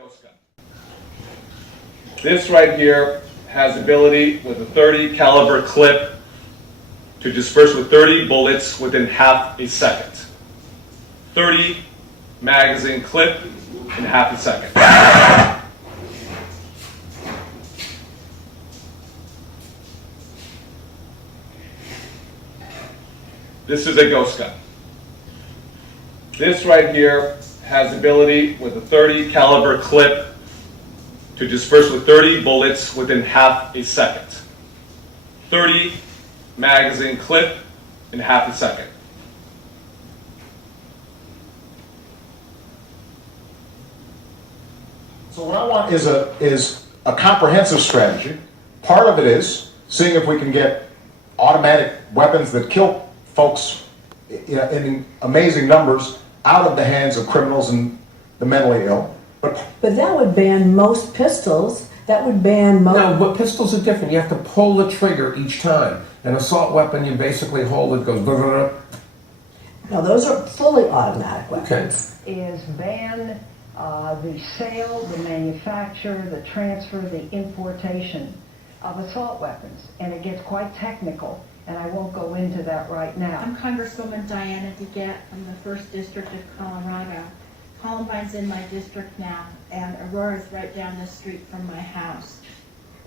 Ghost gun. This right here has ability with a .30 caliber clip to disperse with 30 bullets within half a second. 30 magazine clip in half a second. This is a ghost gun. This right here has ability with a .30 caliber clip to disperse with 30 bullets within half a second. 30 magazine clip in half a second. So what I want is a comprehensive strategy. Part of it is seeing if we can get automatic weapons that kill folks in amazing numbers out of the hands of criminals and the mentally ill. But that would ban most pistols. That would ban most... No, but pistols are different. You have to pull the trigger each time. An assault weapon, you basically hold it, goes... No, those are fully automatic weapons. Okay. Is ban the sale, the manufacture, the transfer, the importation of assault weapons. And it gets quite technical, and I won't go into that right now. I'm Congresswoman Diana DeGette from the 1st District of Colorado. Columbine's in my district now, and Aurora's right down the street from my house.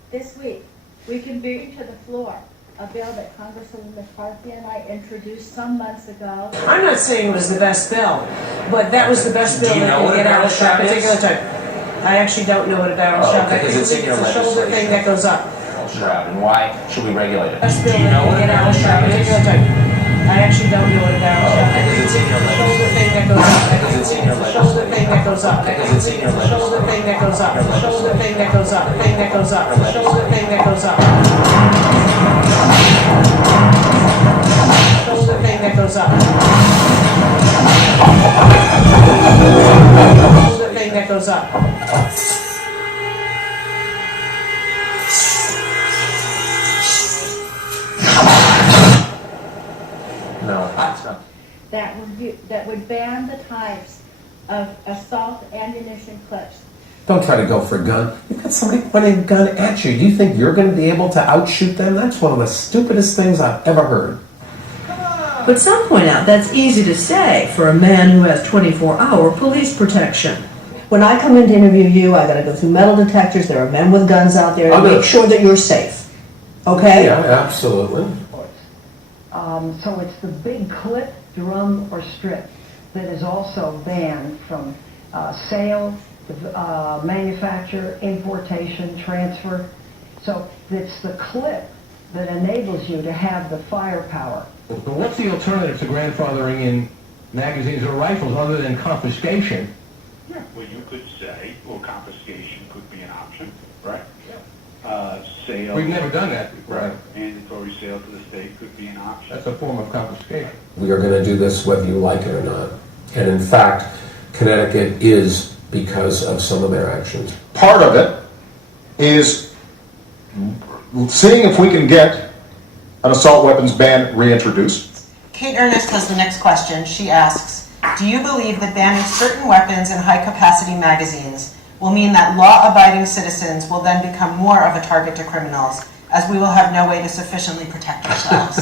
This week, we can bring to the floor a bill that Congresswoman McCarthy and I introduced some months ago. I'm not saying it was the best bill, but that was the best bill that can get out of that particular type. I actually don't know what a barrel shot is. Because it's in your It's a shoulder thing that goes up. Shroud, and why should we regulate it? Best bill that can get out of that particular type. I actually don't know what a barrel shot is. Because it's in your Shoulder thing that goes up. Because it's in your It's a shoulder thing that goes up. Because it's in your Shoulder thing that goes up. Shoulder thing that goes up. Thing that goes up. Shoulder thing that goes up. Shoulder thing that goes up. Shoulder thing that goes up. No, it's not. That would ban the types of assault ammunition clips. Don't try to go for a gun. You've got somebody pointing a gun at you. Do you think you're going to be able to outshoot them? That's one of the stupidest things I've ever heard. But some point out that's easy to say for a man who has 24-hour police protection. When I come in to interview you, I got to go through metal detectors. There are men with guns out there to make sure that you're safe. Okay? Yeah, absolutely. So it's the big clip, drum, or strip that is also banned from sale, manufacture, importation, transfer. So it's the clip that enables you to have the firepower. But what's the alternative to grandfathering in magazines or rifles other than confiscation? Yeah, well, you could say, well, confiscation could be an option, right? Yeah. Sale. We've never done that before. Right. Mandatory sale to the state could be an option. That's a form of confiscation. We are going to do this whether you like it or not. And in fact, Connecticut is because of some of their actions. Part of it is seeing if we can get an assault weapons ban reintroduced. Kate Ernest has the next question. She asks, do you believe that banning certain weapons in high-capacity magazines will mean that law-abiding citizens will then become more of a target to criminals, as we will have no way to sufficiently protect ourselves?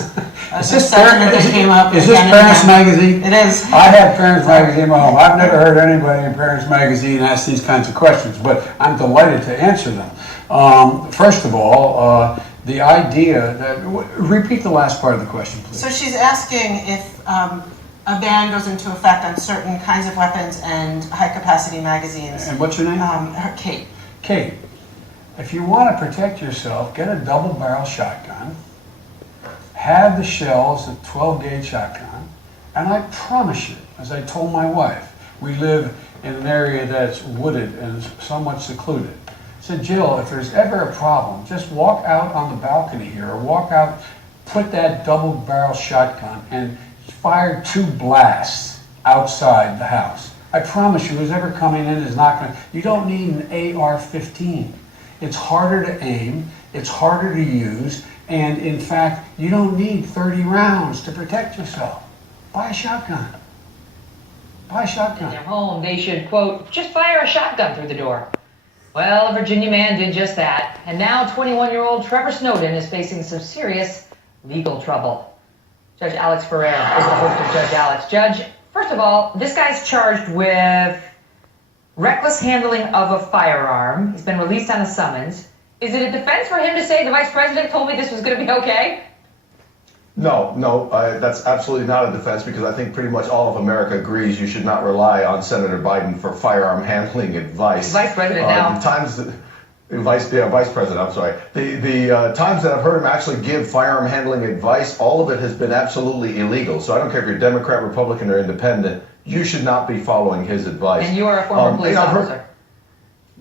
Is this Parents Magazine? It is. I have Parents Magazine in my home. I've never heard anybody in Parents Magazine ask these kinds of questions, but I'm delighted to answer them. First of all, the idea that... Repeat the last part of the question, please. So she's asking if a ban goes into effect on certain kinds of weapons and high-capacity magazines. And what's your name? Kate. Kate, if you want to protect yourself, get a double-barrel shotgun, have the shells, a 12-gauge shotgun, and I promise you, as I told my wife, we live in an area that's wooded and somewhat secluded. I said, Jill, if there's ever a problem, just walk out on the balcony here, or walk out, put that double-barrel shotgun, and fire 2 blasts outside the house. I promise you, who's ever coming in is not going to... You don't need an AR-15. It's harder to aim, it's harder to use, and in fact, you don't need 30 rounds to protect yourself. Buy a shotgun. Buy a shotgun. In their home, they should, quote, just fire a shotgun through the door. Well, a Virginia man did just that, and now 21-year-old Trevor Snowden is facing some serious legal trouble. Judge Alex Ferrer is the host of Judge Alex. Judge, first of all, this guy's charged with reckless handling of a firearm. He's been released on a summons. Is it a defense for him to say the vice president told me this was going to be okay? No, that's absolutely not a defense, because I think pretty much all of America agrees you should not rely on Senator Biden for firearm handling advice. Vice President now. Vice President, I'm sorry. The times that I've heard him actually give firearm handling advice, all of it has been absolutely illegal. So I don't care if you're Democrat, Republican, or Independent, you should not be following his advice. And you are a former police officer.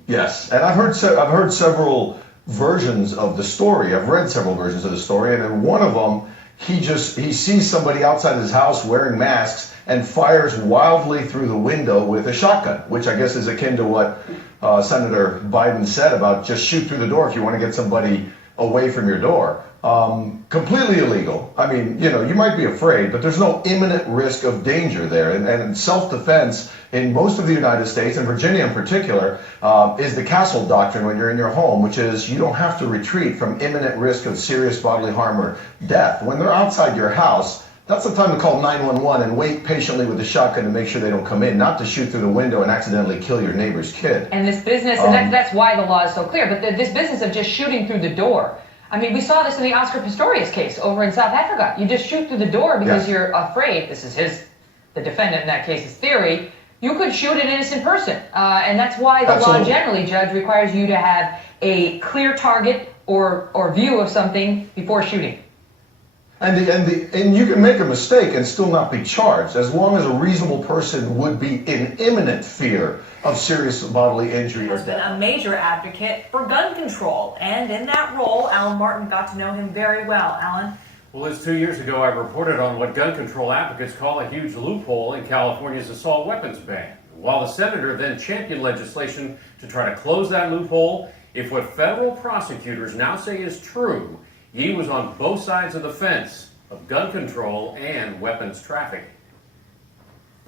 Yes, and I've heard several versions of the story. I've read several versions of the story, and in one of them, he sees somebody outside his house wearing masks and fires wildly through the window with a shotgun, which I guess is akin to what Senator Biden said about just shoot through the door if you want to get somebody away from your door. Completely illegal. I mean, you might be afraid, but there's no imminent risk of danger there. And self-defense in most of the United States, and Virginia in particular, is the castle doctrine when you're in your home, which is you don't have to retreat from imminent risk of serious bodily harm or death. When they're outside your house, that's the time to call 911 and wait patiently with the shotgun to make sure they don't come in, not to shoot through the window and accidentally kill your neighbor's kid. And this business, and that's why the law is so clear, but this business of just shooting through the door, I mean, we saw this in the Oscar Pistorius case over in South Africa. You just shoot through the door because you're afraid. This is the defendant in that case's theory. You could shoot an innocent person. And that's why the law generally, Judge, requires you to have a clear target or view of something before shooting. And you can make a mistake and still not be charged, as long as a reasonable person would be in imminent fear of serious bodily injury or Has been death. a major advocate for gun control, and in that role, Alan Martin got to know him very well. Alan? Well, as 2 years ago I reported on what gun control advocates call a huge loophole in California's assault weapons ban. While the senator then championed legislation to try to close that loophole, if what federal prosecutors now say is true, Yee was on both sides of the fence of gun control and weapons trafficking.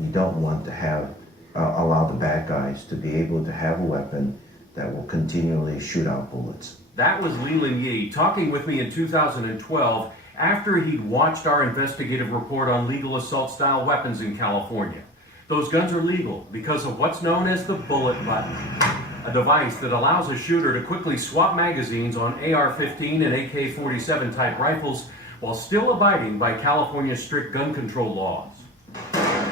We don't want to have allow the bad guys to be able to have a weapon that will continually shoot out bullets. That was Leland Yee talking with me in 2012 after he'd watched our investigative report on legal assault-style weapons in California. Those guns are legal because of what's known as the bullet button, a device that allows a shooter to quickly swap magazines on AR-15 and AK-47 type rifles while still abiding by California's strict gun control laws.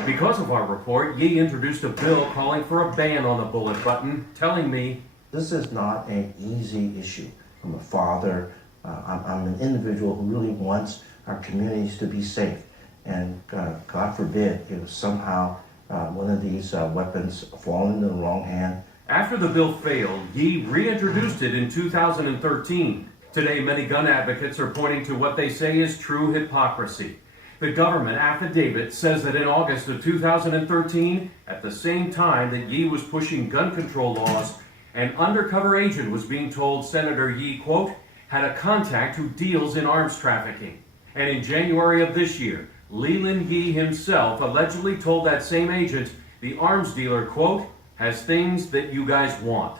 Because of our report, Yee introduced a bill calling for a ban on the bullet button, telling me, "This is not an easy issue. I'm a father. I'm an individual who really wants our communities to be safe. And God forbid if somehow one of these weapons fall into the wrong hand." After the bill failed, Yee reintroduced it in 2013. Today, many gun advocates are pointing to what they say is true hypocrisy. The government affidavit says that in August of 2013, at the same time that Yee was pushing gun control laws, an undercover agent was being told Senator Yee, quote, had a contact who deals in arms trafficking. And in January of this year, Leland Yee himself allegedly told that same agent the arms dealer, quote, has things that you guys want.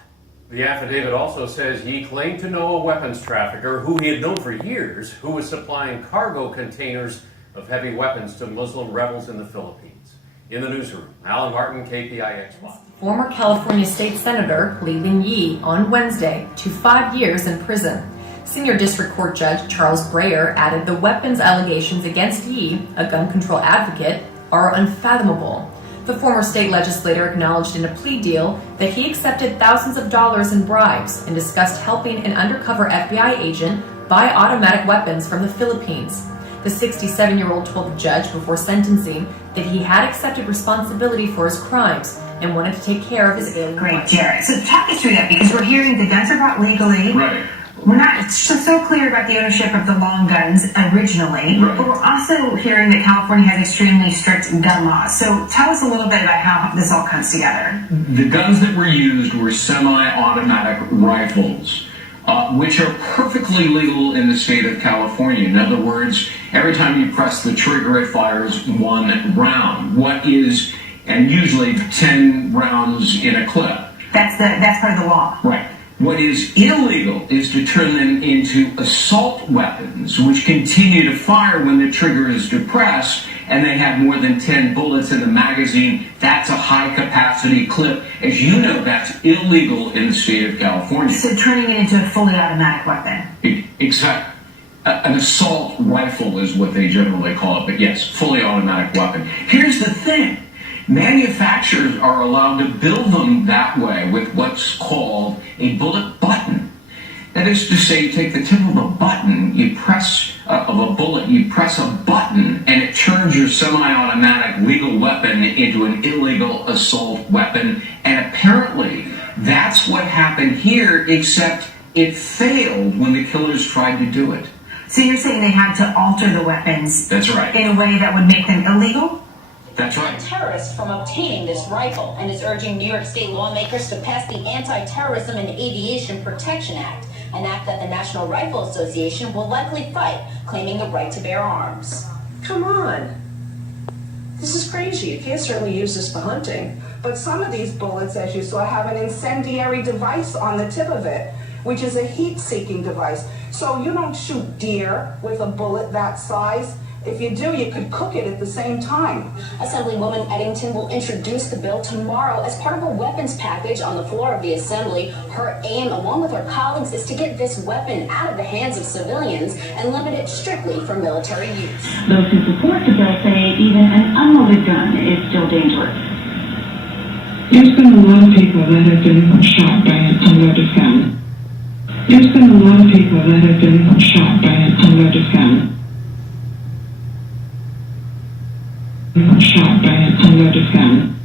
The affidavit also says Yee claimed to know a weapons trafficker who he had known for years, who was supplying cargo containers of heavy weapons to Muslim rebels in the Philippines. In the newsroom, Alan Martin, KPIX. Former California State Senator Leland Yee on Wednesday to 5 years in prison. Senior District Court Judge Charles Breyer added the weapons allegations against Yee, a gun control advocate, are unfathomable. The former state legislator acknowledged in a plea deal that he accepted thousands of dollars in bribes and discussed helping an undercover FBI agent buy automatic weapons from the Philippines. The 67-year-old told the judge before sentencing that he had accepted responsibility for his crimes and wanted to take care of his alien Great, wife. Jared. So talk us through that, because we're hearing the guns are bought legally. Right. We're not so clear about the ownership of the long guns originally, but we're also hearing that California has extremely strict gun laws. So tell us a little bit about how this all comes together. The guns that were used were semi-automatic rifles, which are perfectly legal in the state of California. In other words, every time you press the trigger, it fires one round. What is and usually 10 rounds in a clip. That's part of the law. Right. What is illegal is to turn them into assault weapons, which continue to fire when the trigger is depressed and they have more than 10 bullets in the magazine. That's a high-capacity clip. As you know, that's illegal in the state of California. So turning it into a fully automatic weapon. Exactly. An assault rifle is what they generally call it, but yes, fully automatic weapon. Here's the thing. Manufacturers are allowed to build them that way with what's called a bullet button. That is to say, you take the tip of a button, you press of a bullet, you press a button, and it turns your semi-automatic legal weapon into an illegal assault weapon. And apparently, that's what happened here, except it failed when the killers tried to do it. So you're saying they had to alter the weapons. That's right. In a way that would make them illegal? That's right. Terrorists from obtaining this rifle and is urging New York State lawmakers to pass the Anti-Terrorism and Aviation Protection Act, an act that the National Rifle Association will likely fight, claiming the right to bear arms. Come on. This is crazy. You can't certainly use this for hunting. But some of these bullets, as you saw, have an incendiary device on the tip of it, which is a heat-seeking device. So you don't shoot deer with a bullet that size. If you do, you could cook it at the same time. Assemblywoman Eddington will introduce the bill tomorrow as part of a weapons package on the floor of the Assembly. Her aim, along with her colleagues, is to get this weapon out of the hands of civilians and limit it strictly for military use. Those who support the bill say even an unloaded gun is still dangerous. There's been a lot of people that have been shot by an unloaded gun. There's been a lot of people that have been shot by an unloaded gun. Shot by an unloaded gun.